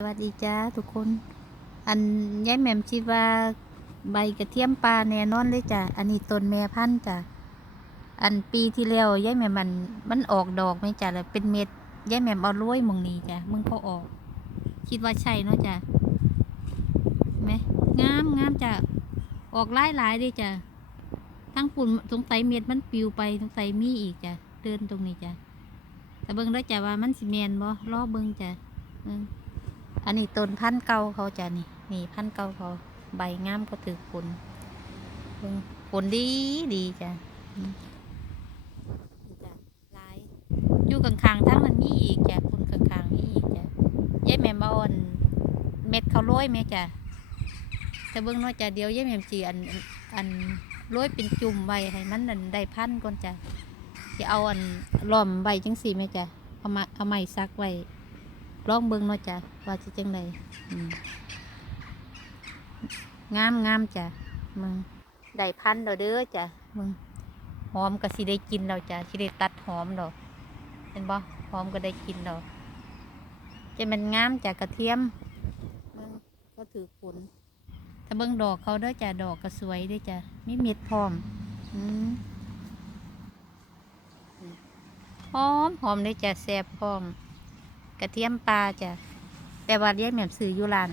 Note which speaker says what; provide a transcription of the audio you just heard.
Speaker 1: สวัสดีจ้าทุกคน อันยายแหม่มคิดว่าใบกระเทียมปลาแน่นอนเลยจ้ะ อันนี้ต้นแม่พันธุ์จ้ะ อันปีที่แล้วยายแหม่มมันมันออกดอกไหมจ้ะแล้วเป็นเม็ดยายแหม่มเอาล้วยมองนี้จ้ะมึงเขาออก คิดว่าใช่เนาะจ้ะไหมงามงามจ้ะ ออกหลายหลายเลยจ้ะ ทั้งปุ่นสงสัยเม็ดมันปลิวไปสงสัยมีอีกจ้ะ เดินตรงนี้จ้ะ แต่เบิ่งแล้วจ้ะว่ามันสิแมนบ่รอเบิ่งจ้ะเบิ่ง อันนี้ต้นพันธุ์เก่าเขาจะนี่นี่พันธุ์เก่าเขาใบงามก็ถือผลผลดีดีจ้ะจ้ะลายอยู่ข้างๆทั้งมันมีอีกจ้ะคนข้างๆมีอีกจ้ะยายแม่มเอนเม็ดเขาโรยไหมจ้ะแต่เบิ่งนาะจ้ะเดียวยายแม่มจีอันอันโรยเป็นจุ่มไว้ให้มันนั่นได้พันก่อนจ้ะจะเอาอันล้อมใบจังสีไหมจ้ะเอามาเอาไม้ซักไว้ ลองเบิ่งเนาะจ้ะว่าสิจังไดงามงามจ้ะมึงได้พันธุ์แล้วเด้อจ้ะมึงหอมก็สิได้กินแล้วจ้ะสิได้ตัดหอมดอกเห็นบ่หอมก็ได้กินดอกจะมันงามจ้ะกระเทียมมึงก็ถือผลถ้าเบิ่งดอกเขาเด้อจ้ะดอกก็สวยเด้อจ้ะมีเม็ดพร้อมอืมหอมหอมเด้อจ้ะแซ่บพร้อม กระเทียมปลาจ้ะแต่ว่าเรียกแหม่มซื้ออยู่ร้าน